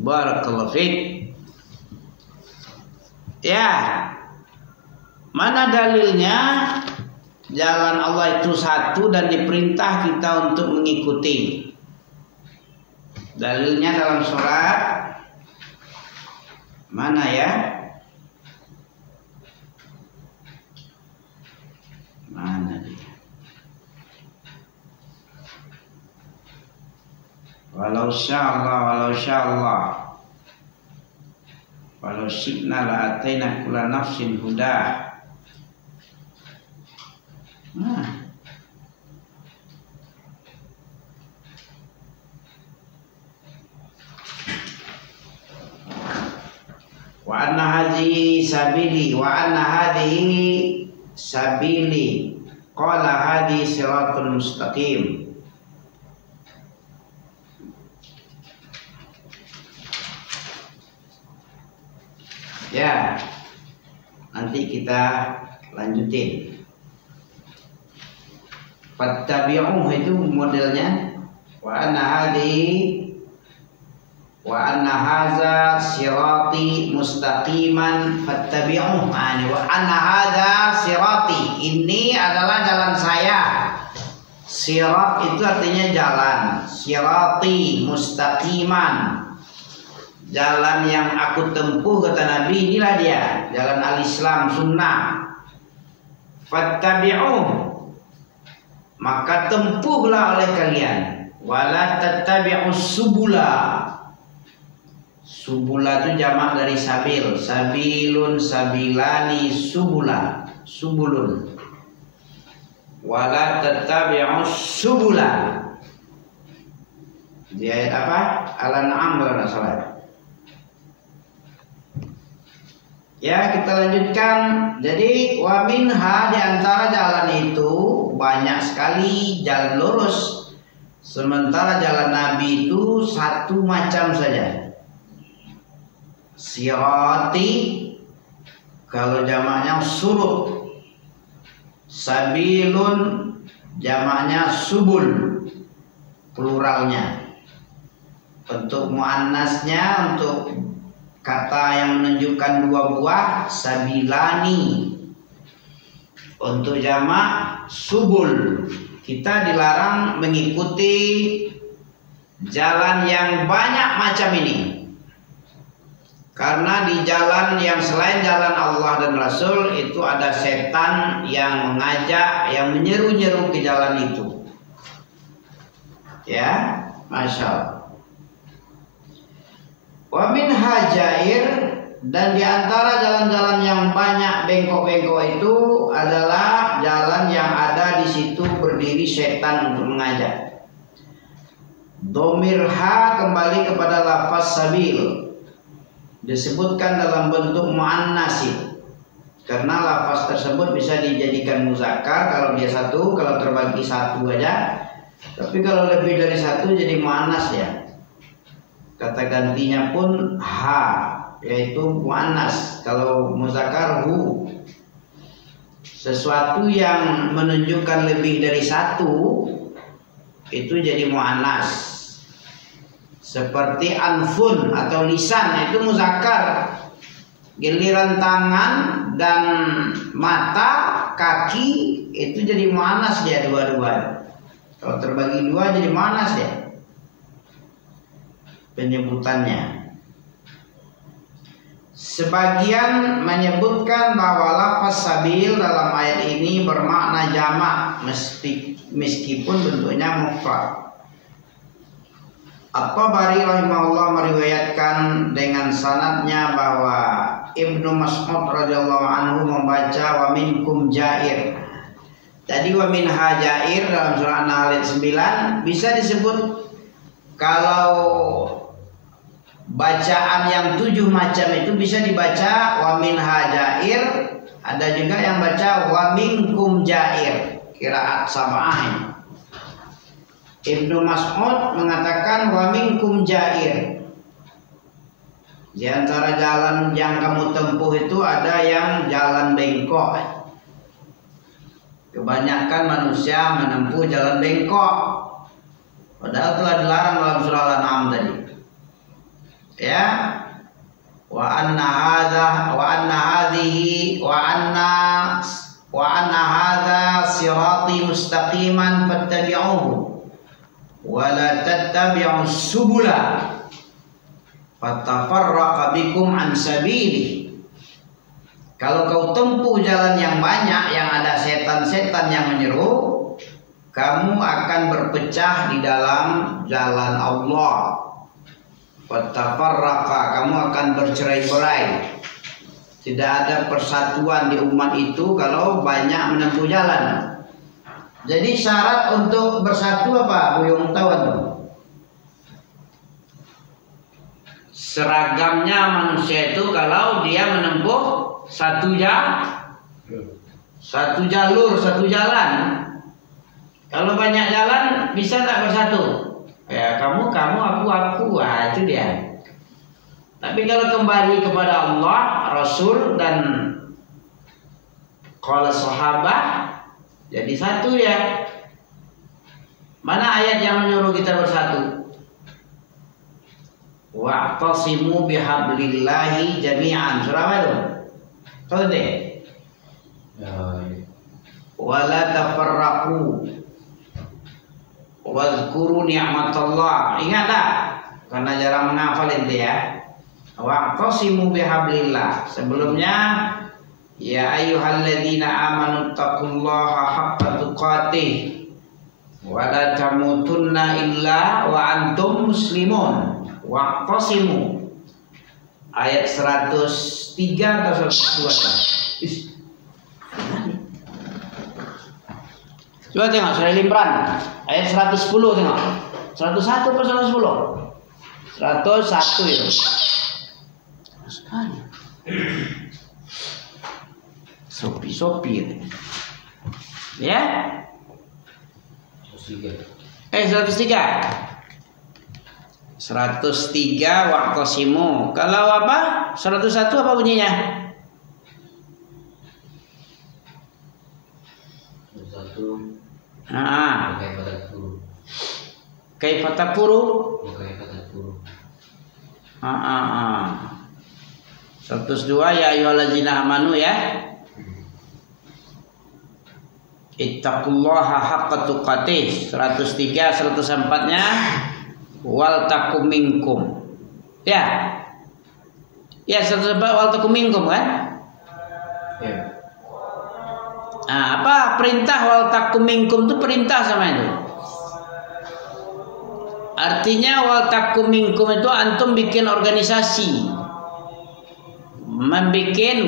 Barakallahu fiik. Ya, mana dalilnya jalan Allah itu satu dan diperintah kita untuk mengikuti? Dalilnya dalam surat mana ya? Mana dia? Walau sya'allah walau syi'na la'ataina kulla nafsin huda. Wa anna hadhihi sabili qala hadhihi siratul mustaqim. Ya, nanti kita lanjutin. Fattabi'uh itu modelnya. Wa anna hadza sirati mustaqiman fattabi'uh. Wa anna hadza sirati, ini adalah jalan saya. Sirat itu artinya jalan. Sirati mustaqiman, jalan yang aku tempuh, kata Nabi, inilah dia jalan al-Islam sunnah. Fattabi'uh, maka tempuhlah oleh kalian. Wala tattabi'us subula. Subula itu jamak dari sabil. Sabilun, sabilani, subula, subulun. Wala tattabi'us subula. Di ayat apa? Al-An'am kalau tidak salah. Ya, kita lanjutkan. Jadi wa minha, di antara jalan itu banyak sekali jalan lurus. Sementara jalan Nabi itu satu macam saja. Sirati kalau jamaknya surut. Sabilun jamaknya subul, pluralnya. Untuk muannasnya, untuk kata yang menunjukkan dua buah, sabilani. Untuk jamak subul. Kita dilarang mengikuti jalan yang banyak macam ini. Karena di jalan yang selain jalan Allah dan Rasul itu ada setan yang mengajak, yang menyeru-nyeru ke jalan itu. Ya, Masya Allah. Wa min hajair, dan di antara jalan-jalan yang banyak bengkok-bengkok itu adalah jalan yang ada di situ berdiri setan untuk mengajak. Domirha kembali kepada lafaz sabil, disebutkan dalam bentuk muannas, karena lafaz tersebut bisa dijadikan muzakkar kalau dia satu, kalau terbagi satu aja. Tapi kalau lebih dari satu jadi muannas ya. Kata gantinya pun ha, yaitu muannas. Kalau muzakkar hu. Sesuatu yang menunjukkan lebih dari satu itu jadi muannas. Seperti anfun atau lisan, itu muzakkar. Giliran tangan dan mata, kaki itu jadi muannas dia dua-dua. Kalau terbagi dua jadi muannas ya penyebutannya. Sebagian menyebutkan bahwa lafaz sabil dalam ayat ini bermakna jamak meskipun bentuknya mufrad. At-Tabari rahimahullah meriwayatkan dengan sanadnya bahwa Ibnu Mas'ud radhiyallahu anhu membaca wa minkum jair. Tadi wa minha jair dalam surah An-Nahl ayat 9 bisa disebut kalau bacaan yang 7 macam itu bisa dibaca wa minha jair. Ada juga yang baca wa minkum jair, qiraat sab'ah. Ibnu Mas'ud mengatakan wa minkum jair. Di antara jalan yang kamu tempuh itu ada yang jalan bengkok. Kebanyakan manusia menempuh jalan bengkok, padahal telah dilarang dalam surah Al-An'am tadi. Ya. Wa anna hadza sirati mustaqiman fattabi'uhu wa la tattabi'us subula fatafarraqa bikum an sabili. Kalau kau tempuh jalan yang banyak yang ada setan-setan yang menyeru, kamu akan berpecah di dalam jalan Allah. Fatafarraqa, kamu akan bercerai-berai. Tidak ada persatuan di umat itu kalau banyak menempuh jalan. Jadi syarat untuk bersatu apa? Buyung tahu tuh. Seragamnya manusia itu kalau dia menempuh satu jalur, satu jalan. Kalau banyak jalan bisa tak bersatu? Ya kamu, aku, wah itu dia. Tapi kalau kembali kepada Allah, Rasul dan qala sahabat, jadi satu ya. Mana ayat yang menyuruh kita bersatu? Wa'tasimu bihablillahi jami'an. Surah apa itu? Tahu deh. Wala tafarraqu. Wadhkuru ni'matallah. Ingat tak? Karena jarang menghafal itu ya. Wa'tasimu bihablillah. Sebelumnya ya ayyuhalladzina amanu taqullaha haqqa tuqatih wa la tamutunna illa wa antum muslimun. Wa'tasimu. Ayat 103 atau 102. Coba tengok Surah Al-Imran ayat 110 tengok. 101 atau 110? 101 itu. Sekali. Sopi. Ya? 103. 103 wa'tasimu. Kalau apa? 101 apa bunyinya? 101. Kaifa takfuru? 102 ya ayyuhallazina amanu ya. Ittaqullaha haqqa tuqatih. 103 104-nya wal takum minkum. Ya. Ya 104 wal takum minkum kan? Ya. Nah, apa perintah wal takum minkum itu perintah sama itu. Artinya wal takum minkum itu antum bikin organisasi.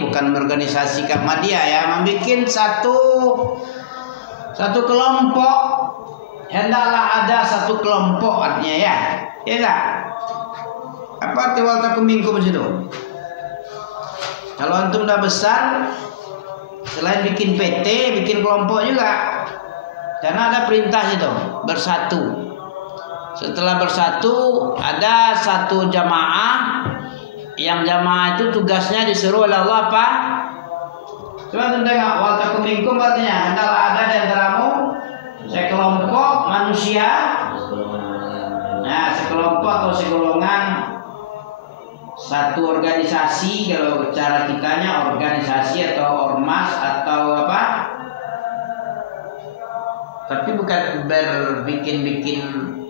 Bukan organisasi Ahmadiyah ya, membikin satu kelompok. Hendaklah ada satu kelompok artinya ya. Ya tak? Apa arti wal takum minkum itu? Kalau antum dah besar, selain bikin PT, bikin kelompok juga. Karena ada perintah itu, bersatu. Setelah bersatu, ada satu jamaah. Yang jamaah itu tugasnya disuruh oleh Allah apa? Coba tengok wal takum minkum artinya hendaklah ada di antaramu sekelompok manusia. Nah, sekelompok atau segolongan, satu organisasi, kalau cara kitanya organisasi atau ormas atau apa? Tapi bukan berbikin-bikin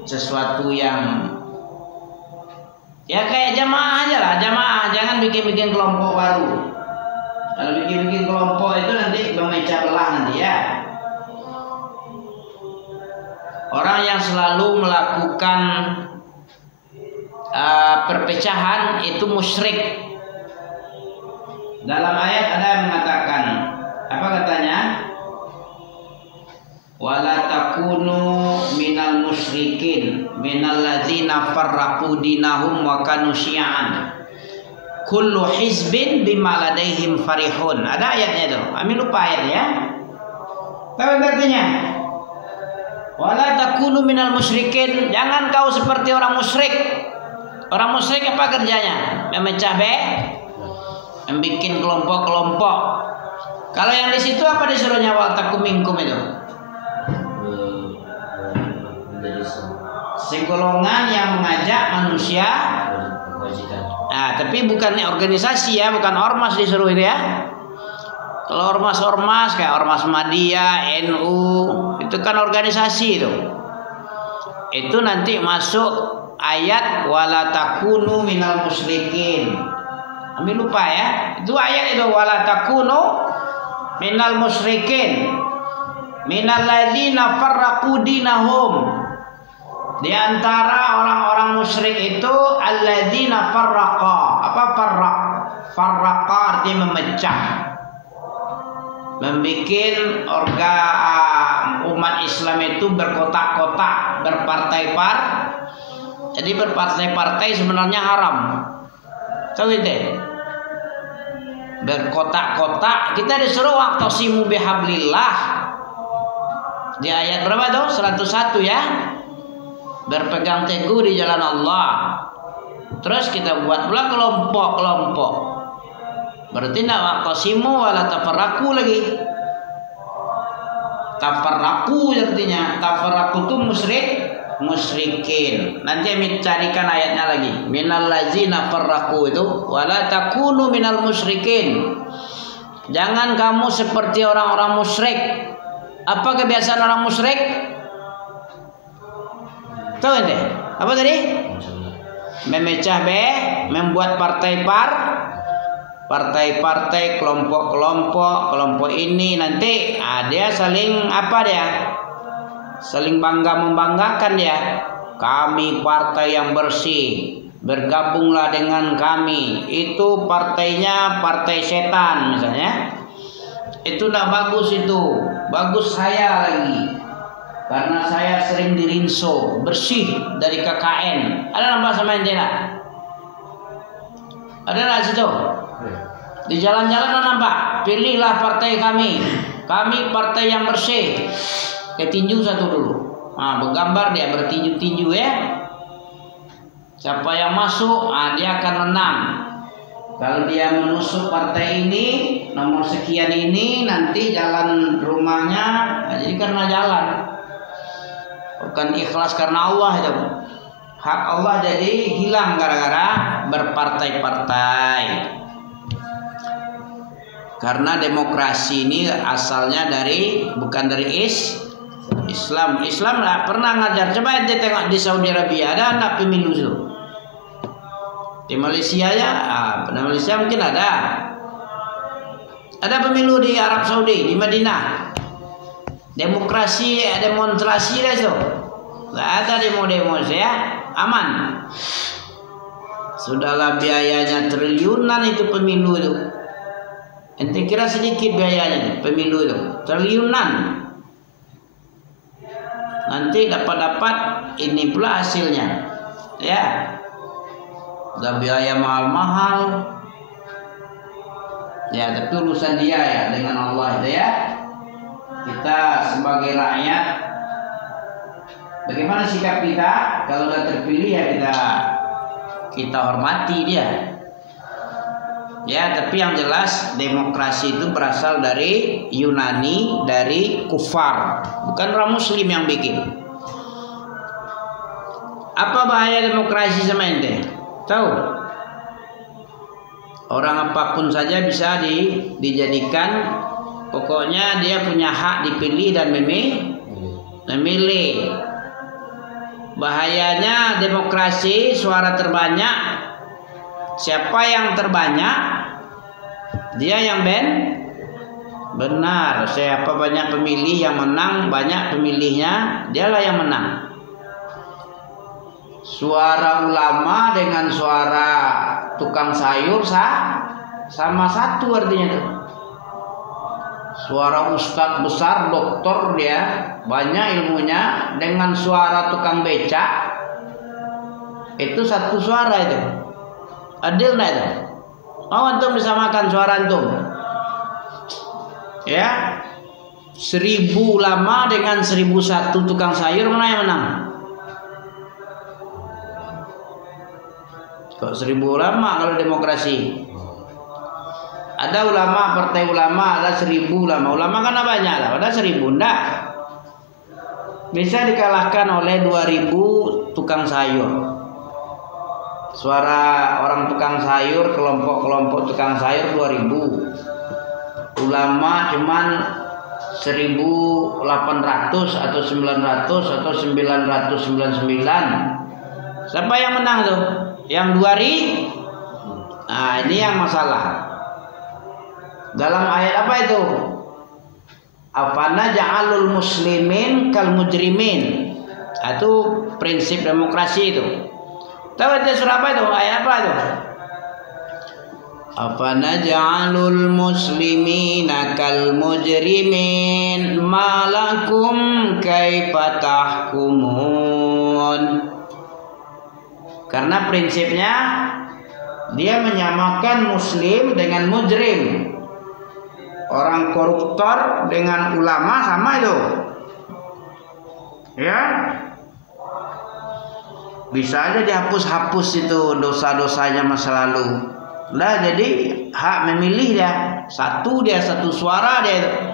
sesuatu yang ya kayak jamaah aja lah, jamaah, jangan bikin-bikin kelompok baru. Kalau bikin-bikin kelompok itu nanti memecah belah nanti ya. Orang yang selalu melakukan perpecahan itu musyrik. Dalam ayat ada yang mengatakan, apa katanya? Wala takunu minal musyrikin minal ladzina farraqu dinahum wa kanu syi'an kullu hizbin bima ladaihim farihun. Ada ayatnya itu. Amin lupa ayatnya. Tahu artinya? Wala takunu minal musyrikin, jangan kau seperti orang musyrik. Orang musyrik apa kerjanya? Memecah membuat kelompok-kelompok. Kalau yang di situ apa disuruhnya wal takum minkum itu? Segolongan yang mengajak manusia Nah, tapi bukan organisasi ya, bukan ormas disuruh itu ya. Kalau ormas-ormas kayak Ormas Muhammadiyah, NU, itu kan organisasi itu. Itu nanti masuk ayat wala takunu minal musyrikin. Ambil lupa ya. Itu ayat itu wala takunu minal musyrikin. Minal ladzina farraqu dinahum. Di antara orang-orang musyrik itu alladzina farraqa. Apa farraq? Farraqa artinya memecah. Membikin umat Islam itu berkotak-kotak, berpartai-partai. Jadi berpartai-partai sebenarnya haram. Tahu itu? Berkotak-kotak. Kita disuruh waqtasimu bihablillah. Di ayat berapa tuh? 101 ya. Berpegang teguh di jalan Allah. Terus kita buat pula kelompok-kelompok. Berarti tidak waqtasimu wala tafarraqu lagi. Tafarraqu artinya tafarraqu itu musyrikin. Nanti kami carikan ayatnya lagi. Minal ladzina farraqu itu wala takunu minal musyrikin. Jangan kamu seperti orang-orang musyrik. Apa kebiasaan orang musyrik? Tahu ente? Apa tadi? Memecah membuat partai-partai, kelompok ini nanti dia saling saling membanggakan dia. Kami partai yang bersih, bergabunglah dengan kami. Itu partainya partai setan misalnya. Itu tidak bagus itu. Bagus saya lagi. Karena saya sering dirinso, bersih dari KKN. Ada nampak sama ente enggak? Ada enggak situ? Di jalan-jalan nampak, pilihlah partai kami. Kami partai yang bersih. Tinju satu dulu. Nah, bergambar dia bertinju-tinju ya. Siapa yang masuk, dia akan menang. Kalau dia menusuk partai ini, nomor sekian ini, nanti jalan rumahnya, jadi karena jalan. Bukan ikhlas karena Allah itu. Hak Allah jadi hilang gara-gara berpartai-partai. Karena demokrasi ini asalnya bukan dari Islam. Islam nggak pernah ngajar. Coba ente tengok di Saudi Arabia ada anak pemilu itu. Di Malaysia ya, di Malaysia mungkin ada. Ada pemilu di Arab Saudi, di Madinah. Demonstrasi lah itu. Nggak ada demo ya, aman. Sudahlah biayanya triliunan itu pemilu itu. Ente kira sedikit biayanya pemilu itu, triliunan. Nanti dapat ini pula hasilnya, ya. Udah biaya mahal-mahal. Ya, tapi urusan dia ya dengan Allah itu ya. Kita sebagai rakyat, bagaimana sikap kita kalau sudah terpilih ya kita hormati dia. Ya, tapi yang jelas demokrasi itu berasal dari Yunani, dari kufar, bukan orang Muslim yang bikin. Apa bahaya demokrasi sama ente? Tahu? Orang apapun saja bisa dijadikan. Pokoknya dia punya hak dipilih dan memilih. Bahayanya demokrasi suara terbanyak. Siapa yang terbanyak, dia yang benar. Siapa banyak pemilih yang menang, banyak pemilihnya, dialah yang menang. Suara ulama dengan suara tukang sayur sama satu artinya itu. Suara ustadz besar, doktor dia banyak ilmunya dengan suara tukang becak itu satu suara itu. Adil enggak itu? Mau antum disamakan suara antum? Ya, 1000 ulama dengan 1001 tukang sayur, mana yang menang? Kok 1000 ulama kalau demokrasi? Ada ulama, partai ulama, ada 1000 ulama. Ulama kan banyak lah, ada 1000 enggak. Bisa dikalahkan oleh 2000 tukang sayur. Suara orang tukang sayur, kelompok-kelompok tukang sayur 2000. Ulama cuman 1800 atau 900 atau 999. Siapa yang menang tuh? Yang 2000? Nah, ini yang masalah. Dalam ayat apa itu? Afana ja'alul muslimin kal mujrimin. Itu prinsip demokrasi itu. Tahu itu surah apa itu? Ayat apa itu? Afana ja'alul muslimina kal mujrimin malakum kaifa tahkumun. Karena prinsipnya dia menyamakan muslim dengan mujrim. Orang koruptor dengan ulama sama itu. Ya. Bisa aja dihapus-hapus itu dosa-dosanya masa lalu. Lah jadi hak memilih dia. Satu suara dia.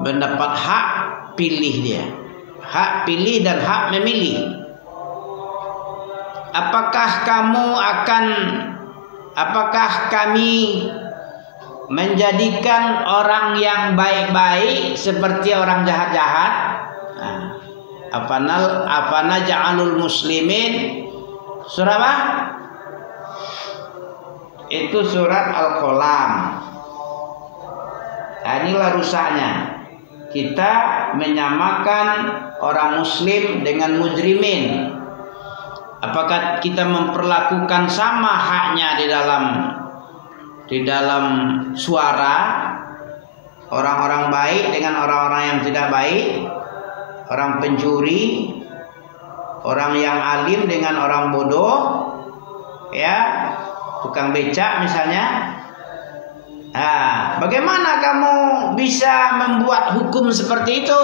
Mendapat hak pilih dia. Hak pilih dan hak memilih. Apakah kami menjadikan orang yang baik-baik seperti orang jahat-jahat? Afana ja'alul muslimin. Surah apa? Itu surat Al-Qalam. Nah, inilah rusaknya. Kita menyamakan orang muslim dengan mujrimin. Apakah kita memperlakukan sama haknya di dalam suara orang-orang baik dengan orang-orang yang tidak baik, orang pencuri, orang yang alim dengan orang bodoh, ya, tukang becak misalnya. Nah, bagaimana kamu bisa membuat hukum seperti itu?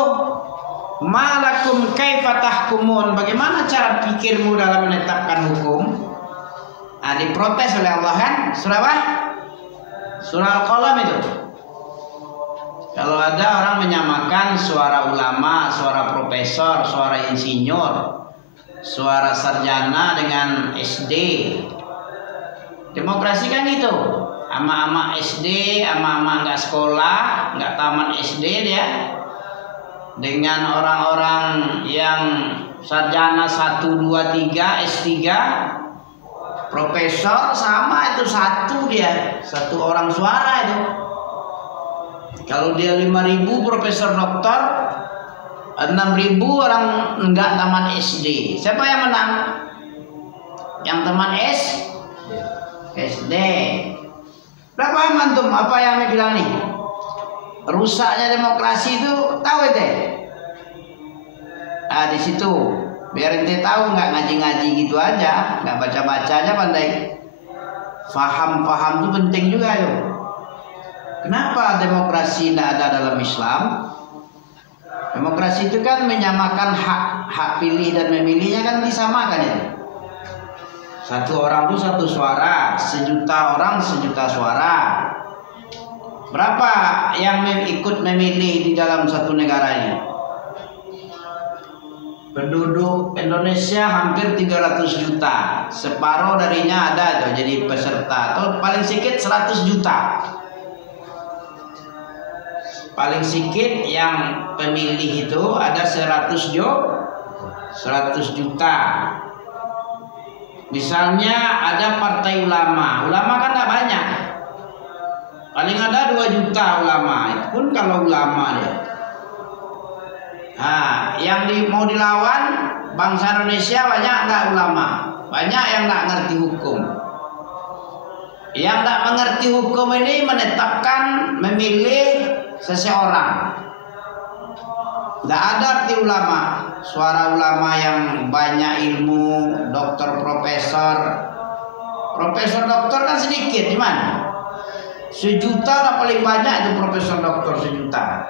Malakum kaifa tahkumun. Bagaimana cara pikirmu dalam menetapkan hukum? Nah, diprotes oleh Allah kan? Surah apa? Surah Al-Qalam itu. Kalau ada orang menyamakan suara ulama, suara profesor, suara insinyur, suara sarjana dengan SD. Demokrasi kan gitu. Ama-ama SD, ama-ama nggak sekolah, nggak tamat SD dia. Dengan orang-orang yang sarjana 1, 2, 3, S3, profesor sama itu satu dia. Satu orang suara itu. Kalau dia 5.000 profesor doktor, 6.000 orang enggak tamat SD. Siapa yang menang? Yang tamat SD. Berapa antum apa yang saya bilang nih? Rusaknya demokrasi itu tahu ente? Nah, di situ biar ente tahu, nggak ngaji-ngaji gitu aja, nggak baca-baca aja pandai. Faham itu penting juga yo. Kenapa demokrasi tidak ada dalam Islam? Demokrasi itu kan menyamakan hak pilih dan memilihnya kan disamakan ya. Satu orang itu satu suara, 1.000.000 orang 1.000.000 suara. Berapa yang ikut memilih di dalam satu negara ini? Penduduk Indonesia hampir 300 juta. Separuh darinya ada tuh jadi peserta. Atau paling sedikit 100 juta. Paling sedikit yang pemilih itu ada 100 juta. Misalnya ada partai ulama. Ulama kan gak banyak. Paling ada 2 juta ulama. Itu pun kalau ulama dia. Nah, yang mau dilawan bangsa Indonesia banyak nggak ulama, banyak yang nggak ngerti hukum. Yang nggak mengerti hukum ini menetapkan, memilih seseorang. Nggak ada arti ulama. Suara ulama yang banyak ilmu, dokter, profesor dokter kan sedikit, gimana? 1 juta lah paling banyak itu profesor dokter 1 juta.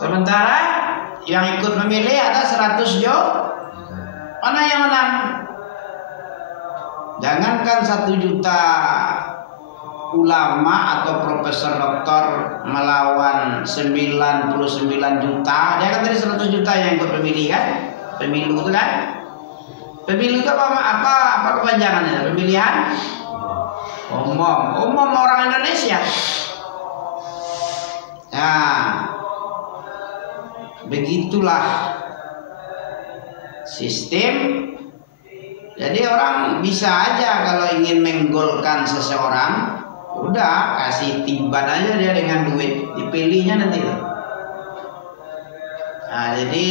Sementara yang ikut memilih ada 100 juta. Mana yang menang? Jangankan 1 juta ulama atau profesor doktor melawan 99 juta. Dia kan tadi 100 juta yang ikut memilih kan? Pemilu itu kan? Pemilu itu apa kepanjangannya? Pemilihan umum orang Indonesia. Nah, begitulah sistem. Jadi orang bisa aja kalau ingin menggolkan seseorang, udah kasih tiban aja dia dengan duit, dipilihnya nanti. Nah, jadi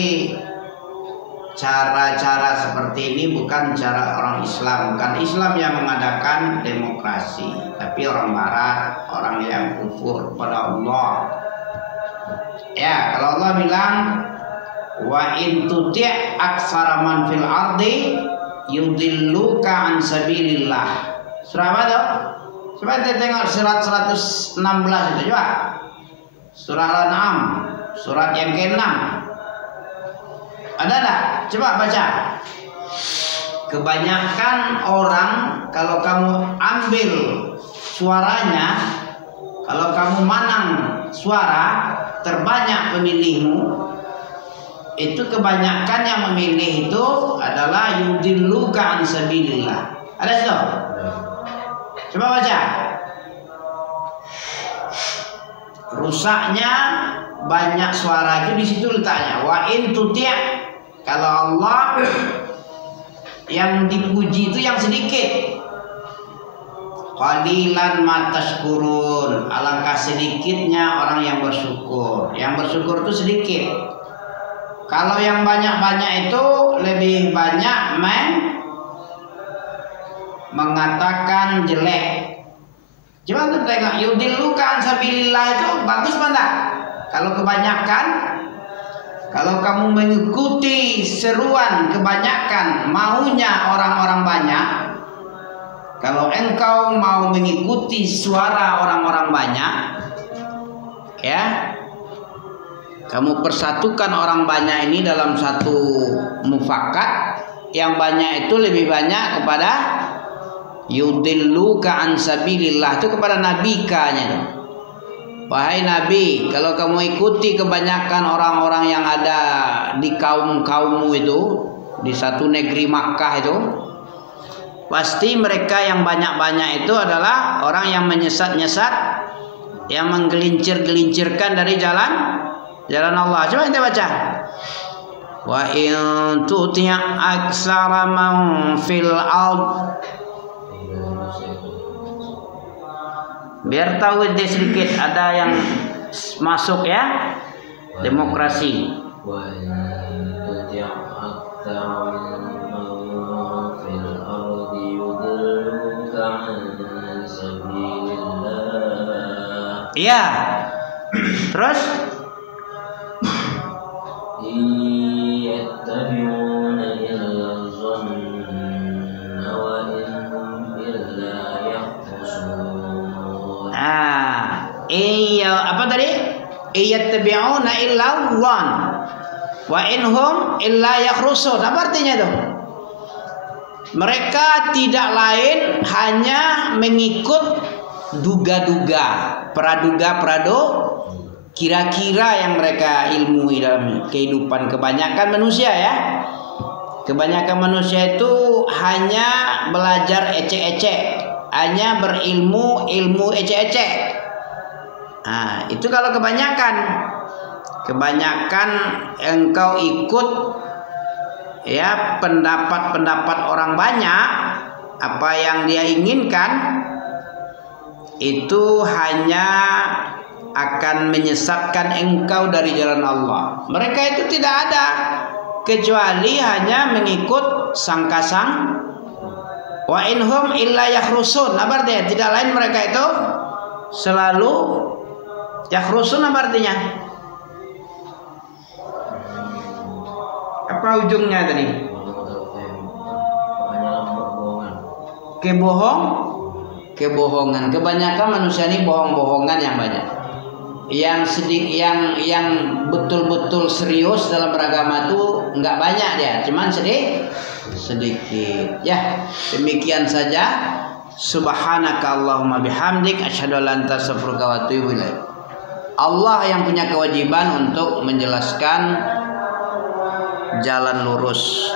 cara-cara seperti ini bukan cara orang Islam, bukan Islam yang mengadakan demokrasi, tapi orang Barat, orang yang kufur pada Allah. Ya, kalau Allah bilang wa in tuti' aktsara man fil ardi yudilluka an sabilillah. Surah apa tuh? Coba kita tengok surat 116 itu, coba. Surah Al-An'am, surat yang ke-6. Ada enggak? Coba baca. Kebanyakan orang kalau kamu ambil suaranya, kalau kamu menang suara terbanyak pemilihmu, itu kebanyakan yang memilih itu adalah yudilluka an sabilillah. Ada itu? Coba baca. Rusaknya banyak suara itu di situ letaknya. Wa in tuti', kalau Allah yang dipuji itu yang sedikit. Qalilan ma tashkurun, alangkah sedikitnya orang yang bersyukur. Yang bersyukur itu sedikit. Kalau yang banyak-banyak itu lebih banyak mengatakan jelek. Coba tuh tengok yudilluka sabilillah itu bagus apa enggak? Kalau kebanyakan, kalau kamu mengikuti seruan kebanyakan, maunya orang-orang banyak, kalau engkau mau mengikuti suara orang-orang banyak, ya, kamu persatukan orang banyak ini dalam satu mufakat, yang banyak itu lebih banyak kepada yudilluka an sabilillah, itu kepada nabikanya. Wahai Nabi, kalau kamu ikuti kebanyakan orang-orang yang ada di kaum-kaummu itu, di satu negeri Makkah itu, pasti mereka yang banyak-banyak itu adalah orang yang menyesat-nyesat, yang menggelincir-gelincirkan dari jalan Allah. Coba kita baca. Wa in tuti' aktsara man fil ard. Biar tahu dia sedikit, ada yang masuk ya, demokrasi. Wa in tuti' aktsara man fil ard yudilluka an sabilillah. Iya. Terus iya, apa tadi? Iyattabi'una illa dhann wa inhum illa yakhrusun. Apa artinya itu? Mereka tidak lain hanya mengikut duga-duga, kira-kira yang mereka ilmui dalam kehidupan kebanyakan manusia ya. Kebanyakan manusia itu hanya belajar ecek-ecek, hanya berilmu ecek-ecek. Nah, itu kalau kebanyakan engkau ikut ya pendapat orang banyak, apa yang dia inginkan, itu hanya akan menyesatkan engkau dari jalan Allah. Mereka itu tidak ada kecuali hanya mengikut sangkasang. Wa inhum illa yakhrusun. Apa artinya? Tidak lain mereka itu selalu yakhrusun. Apa artinya? Apa ujungnya tadi? Kebohongan. Kebanyakan manusia ini bohong-bohongan yang banyak. Yang betul-betul serius dalam beragama itu enggak banyak dia, cuman sedikit. Ya, demikian saja. Subhanaka Allahumma bihamdik asyhadu an la ilaha illa anta astaghfiruka wa atubu ilaik. Allah yang punya kewajiban untuk menjelaskan jalan lurus.